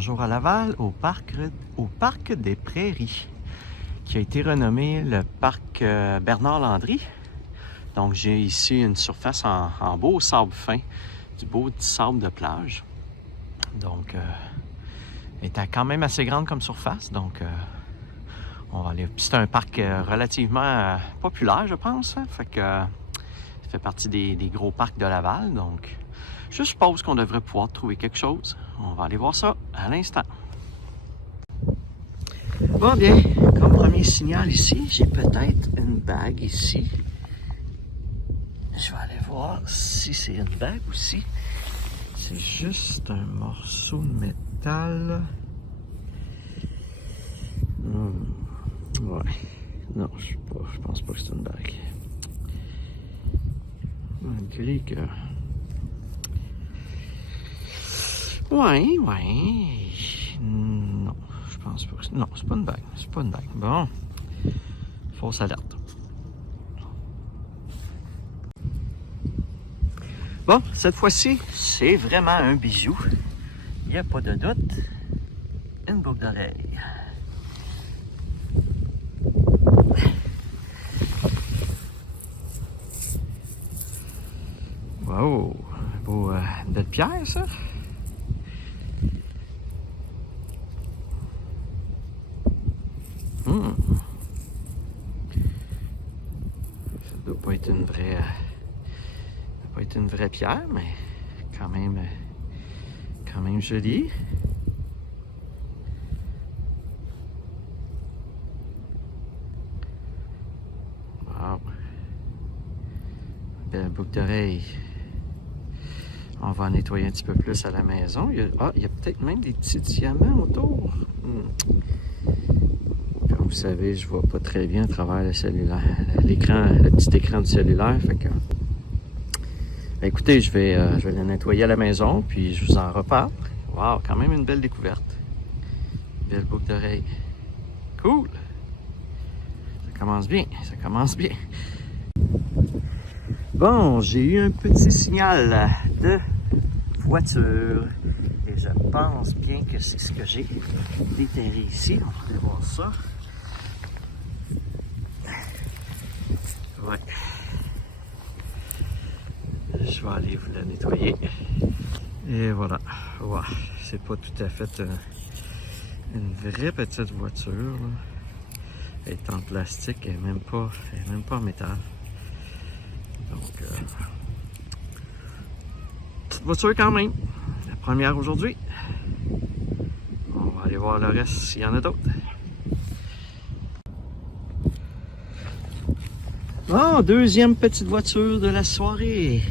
toujours à Laval, au parc des Prairies, qui a été renommé le parc Bernard-Landry. Donc j'ai ici une surface en beau sable fin, du beau sable de plage. Donc elle est quand même assez grande comme surface, donc on va aller. C'est un parc relativement populaire, je pense, hein? Fait que ça fait partie des gros parcs de Laval, donc je suppose qu'on devrait pouvoir trouver quelque chose. On va aller voir ça à l'instant. Bon bien, comme premier signal ici, j'ai peut-être une bague ici. Je vais aller voir si c'est une bague ou si c'est juste un morceau de métal. Ouais. Non, je pense pas que c'est une bague. Malgré que... Ouais. Non, je pense pas que... Non, c'est pas une bague. C'est pas une bague. Bon. Fausse alerte. Bon, cette fois-ci, c'est vraiment un bijou. Il n'y a pas de doute. Une boucle d'oreille. Wow! Beau, une belle pierre, ça. Ça doit pas être une vraie... ça doit pas être une vraie pierre, mais quand même jolie. Wow! Belle boucle d'oreille. On va en nettoyer un petit peu plus à la maison. Il y a peut-être même des petits diamants autour. Comme vous savez, je vois pas très bien à travers le cellulaire, le petit écran du cellulaire. Fait que, écoutez, je vais le nettoyer à la maison, puis je vous en reparle. Wow, quand même une belle découverte. Belle boucle d'oreille. Cool! Ça commence bien, ça commence bien. Bon, j'ai eu un petit signal de voiture et je pense bien que c'est ce que j'ai déterré ici. On va aller voir ça. Ouais. Je vais aller vous la nettoyer. Et voilà. Ouais, c'est pas tout à fait une vraie petite voiture, là. Elle est en plastique, elle n'est même pas en métal. Donc, petite voiture quand même. La première aujourd'hui. On va aller voir le reste s'il y en a d'autres. Bon, deuxième petite voiture de la soirée.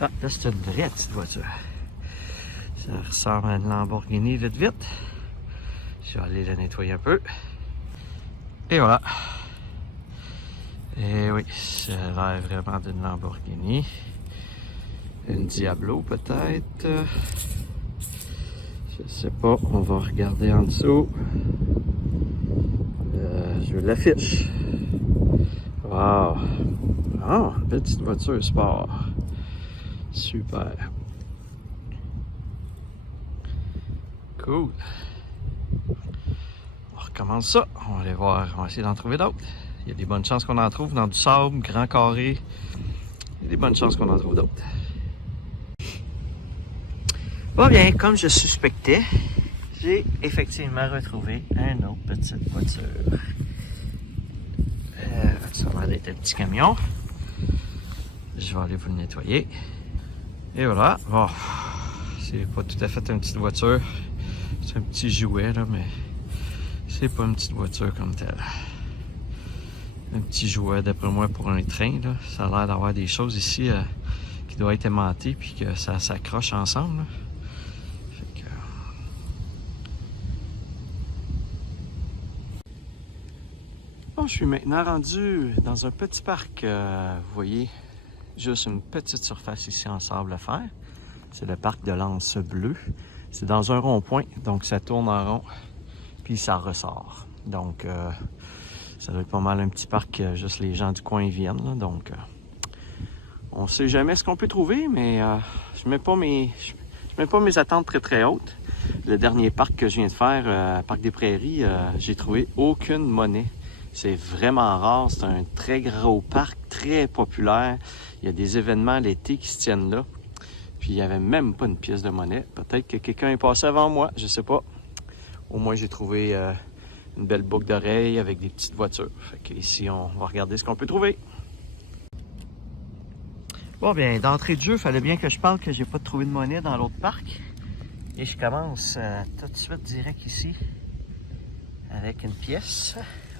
Ah, là c'est une vraie petite voiture. Ça ressemble à une Lamborghini vite. Je vais aller la nettoyer un peu. Et voilà. Et oui, ça a l'air vraiment d'une Lamborghini. Une Diablo peut-être. Je sais pas, on va regarder en dessous. Je l'affiche. Wow! Oh, petite voiture sport. Super. Cool. On recommence ça. On va aller voir, on va essayer d'en trouver d'autres. Il y a des bonnes chances qu'on en trouve dans du sable, grand carré. Il y a des bonnes chances qu'on en trouve d'autres. Bon bien, comme je suspectais, j'ai effectivement retrouvé une autre petite voiture. Ça va être un petit camion. Je vais aller vous le nettoyer. Et voilà. Bon, c'est pas tout à fait une petite voiture. C'est un petit jouet, là, mais c'est pas une petite voiture comme telle. Un petit jouet, d'après moi, pour un train, là. Ça a l'air d'avoir des choses ici qui doivent être aimantées puis que ça s'accroche ensemble, là. Fait que... Bon, je suis maintenant rendu dans un petit parc. Vous voyez, juste une petite surface ici en sable à faire. C'est le parc de l'Anse Bleue. C'est dans un rond-point, donc ça tourne en rond, puis ça ressort. Donc, ça doit être pas mal un petit parc, juste les gens du coin viennent, là, donc On sait jamais ce qu'on peut trouver, mais je mets pas mes attentes très très hautes. Le dernier parc que je viens de faire, Parc des Prairies, j'ai trouvé aucune monnaie. C'est vraiment rare, c'est un très gros parc, très populaire. Il y a des événements l'été qui se tiennent là. Puis il n'y avait même pas une pièce de monnaie. Peut-être que quelqu'un est passé avant moi, je sais pas. Au moins j'ai trouvé une belle boucle d'oreille avec des petites voitures. Fait que ici on va regarder ce qu'on peut trouver. Bon bien, d'entrée de jeu, il fallait bien que je parle que j'ai pas trouvé de monnaie dans l'autre parc. Et je commence tout de suite direct ici avec une pièce.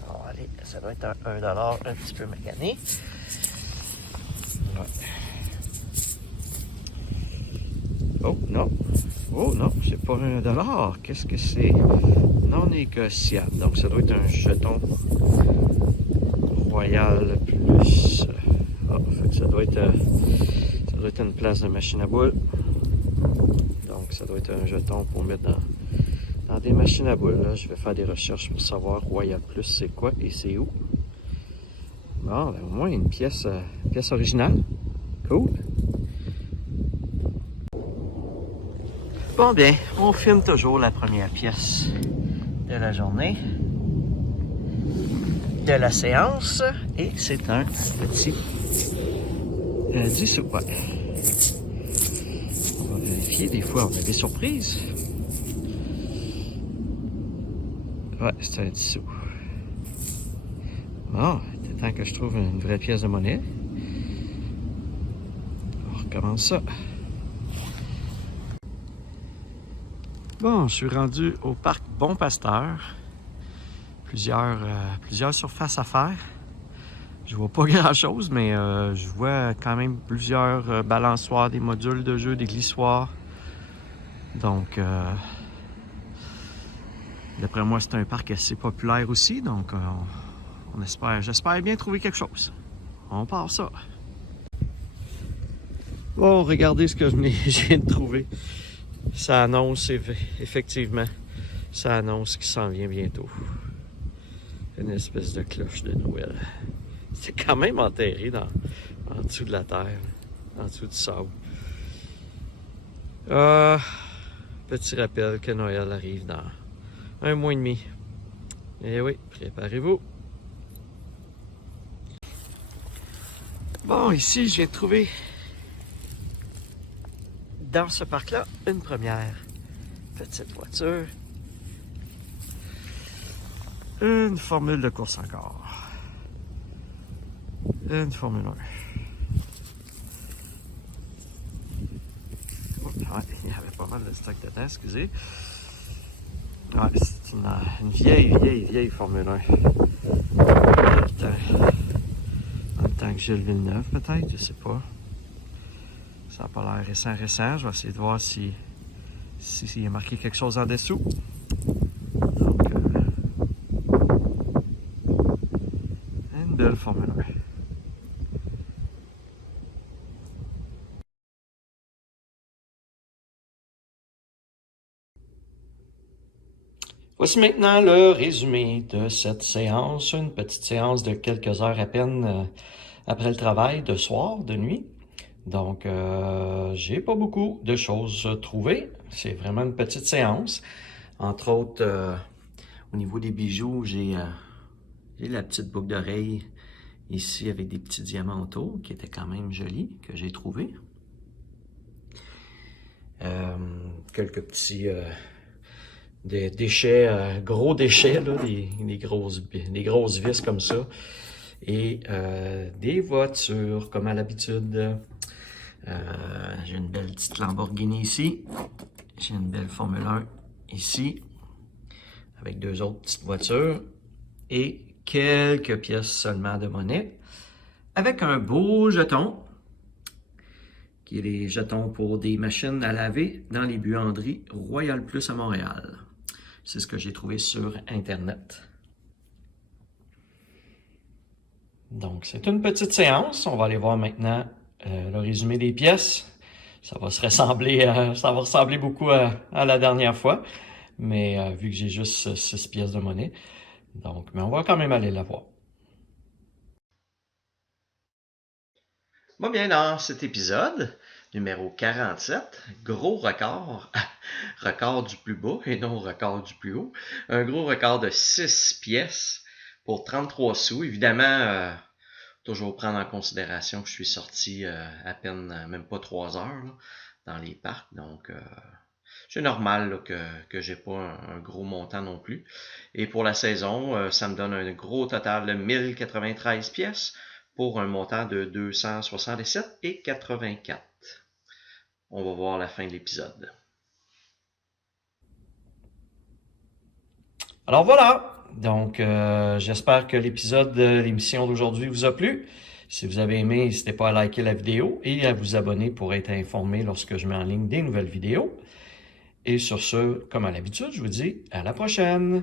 Bon, allez, ça doit être un $1 un petit peu magané. Ouais. Oh non, c'est pas $1. Qu'est-ce que c'est? Non négociable. Donc ça doit être un jeton Royal Plus. Fait que ça doit être une place de machine à boules. Donc ça doit être un jeton pour mettre dans des machines à boules. Là, je vais faire des recherches pour savoir Royal Plus c'est quoi et c'est où. Bon, ben, au moins une pièce originale. Cool. Bon bien, on filme toujours la première pièce de la journée, de la séance, et c'est un petit 10 sous. Ouais. On va vérifier, des fois on a des surprises. Ouais, c'est un 10 sous. Bon, il est temps que je trouve une vraie pièce de monnaie. On recommence ça. Bon, je suis rendu au parc Bon Pasteur. Plusieurs surfaces à faire. Je vois pas grand-chose, mais je vois quand même plusieurs balançoires, des modules de jeu, des glissoires. Donc, d'après moi, c'est un parc assez populaire aussi. Donc, j'espère bien trouver quelque chose. On part ça. Bon, regardez ce que je viens de trouver. Ça annonce, effectivement, ça annonce qu'il s'en vient bientôt. Une espèce de cloche de Noël. C'est quand même enterré en dessous de la terre, en dessous du sable. Petit rappel que Noël arrive dans un mois et demi. Eh oui, préparez-vous. Bon, ici, j'ai trouvé dans ce parc-là une première petite voiture. Une formule de course encore. Une Formule 1. Oh, ouais, il y avait pas mal de stock dedans, excusez. Ouais, c'est une vieille Formule 1. En même temps que Gilles Villeneuve, peut-être, je sais pas. Ça n'a pas l'air récent. Je vais essayer de voir s'il y a marqué quelque chose en dessous. Donc, une belle Formule 1. Voici maintenant le résumé de cette séance, une petite séance de quelques heures à peine après le travail, de soir, de nuit. Donc, j'ai pas beaucoup de choses trouvées. C'est vraiment une petite séance. Entre autres, au niveau des bijoux, j'ai la petite boucle d'oreille ici avec des petits diamants autour qui étaient quand même jolis, que j'ai trouvé. Quelques petits des déchets, gros déchets, là, des grosses vis comme ça. Et des voitures, comme à l'habitude. J'ai une belle petite Lamborghini ici. J'ai une belle Formule 1 ici. Avec deux autres petites voitures. Et quelques pièces seulement de monnaie. Avec un beau jeton. Qui est les jetons pour des machines à laver dans les buanderies Royal Plus à Montréal. C'est ce que j'ai trouvé sur Internet. Donc, c'est une petite séance. On va aller voir maintenant le résumé des pièces. Ça va ressembler beaucoup à la dernière fois. Mais vu que j'ai juste 6 pièces de monnaie. Donc, mais on va quand même aller la voir. Moi bien, dans cet épisode, numéro 47, gros record, record du plus bas et non record du plus haut, un gros record de 6 pièces pour 33 sous. Évidemment, toujours prendre en considération que je suis sorti à peine, même pas 3 heures là, dans les parcs, donc c'est normal là, que j'ai pas un gros montant non plus. Et pour la saison, ça me donne un gros total de 1093 pièces pour un montant de 267,84. On va voir la fin de l'épisode. Alors voilà, donc j'espère que l'épisode de l'émission d'aujourd'hui vous a plu. Si vous avez aimé, n'hésitez pas à liker la vidéo et à vous abonner pour être informé lorsque je mets en ligne des nouvelles vidéos. Et sur ce, comme à l'habitude, je vous dis à la prochaine!